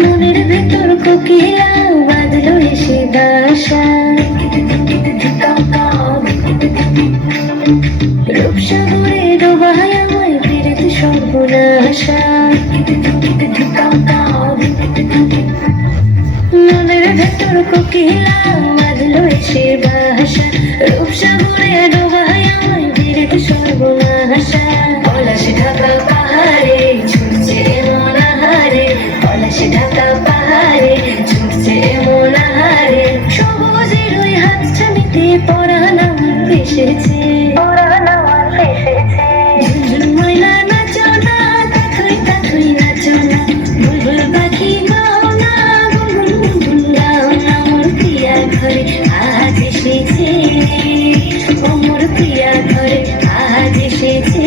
মনের ভেতর কোকিলা বাঁধলো এসে বাসা, রূপসাগরে ডোবায় আমায় ফিরেতে সর্বনাশা। মনের ভেতর কোকিলা বাঁধলো এসে বাসা, রূপসাগরে ডোবায় আমায় ফিরেতে সর্বনাশা। পলাশে ঢাকা পাহাড়ে ছুটছে মন আহারে, পলাশে ঢাকা পাহাড়ে ছুটছে মন আহারে। সবুজের ওই হাতছানিতে পরাণ আমার ভেসেছে, পরাণ আমার ভেসেছে। ঝুনঝুন ময়না নাচো না, কাথুই কাথুই নাচো না, বুলবুল পাখি গাও না, গুনগুন গুনগুন গাও না। মোর প্রিয়া ঘরে আজ এসেছে, ও মোর প্রিয়া ঘরে আজ এসেছে।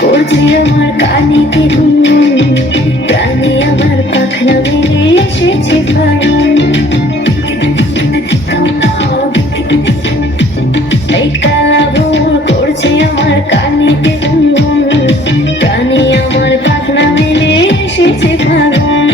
করছি আমার কানিতে গুনগুন, প্রাণে আমার পাখনা মেলে এসেছে ফাগুন। এই কালা ভ্রমর করছে আমার কানিতে গুনগুন, প্রাণে আমার পাখনা মেলে এসেছে ফাগুন।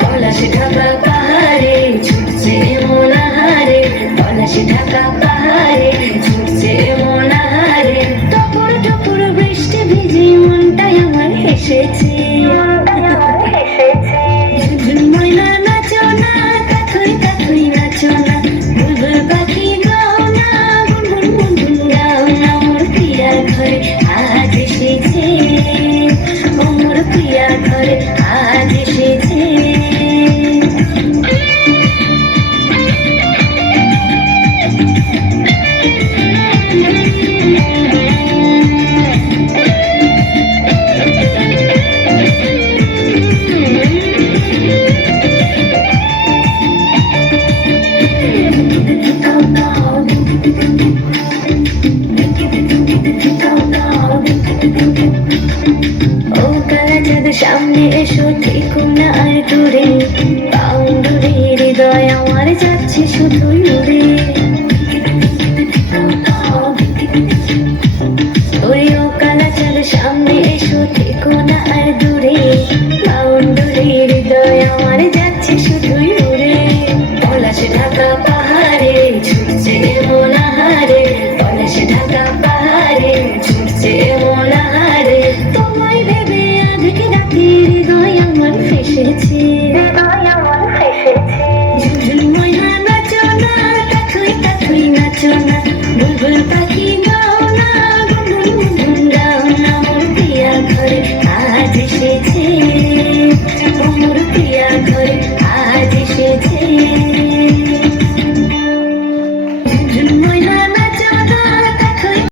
পলাশে ঢাকা পাহাড়ে ছুটছে মন আহারে, পলাশে ঢাকা পাহাড়ে ছুটছে মন আহারে। টপর টপর বৃষ্টি ভিজে মনটাই আমার হেসেছে, মনটাই আমার হেসেছে। ঝুনঝুন ময়না নাচো না, কাথুই কাথুই নাচো না, বুলবুল পাখি গাও না, গুনগুন গুনগুন গাও না। মোর প্রিয়া ঘরে আজ এসেছে, ও মোর প্রিয়া ঘরে আজ এসেছে। ও কালাচাঁদ সামনে এসো, থেকো না আর দূরে, বাউন্ডুরে হৃদয় আমার যাচ্ছে শুধুই উড়ে। ওরে ও কালাচাঁদ সামনে এসো, থেকো না আর দূরে, বাউন্ডুরে হৃদয় আমার যাচ্ছে শুধুই উড়ে। পলাশে ঢাকা পাহাড়ে ছুটছে মন আহারে, পলাশে ঢাকা পাহাড়ে ছুটছে মন আহারে। তোমায় ভেবে আধেক রাতে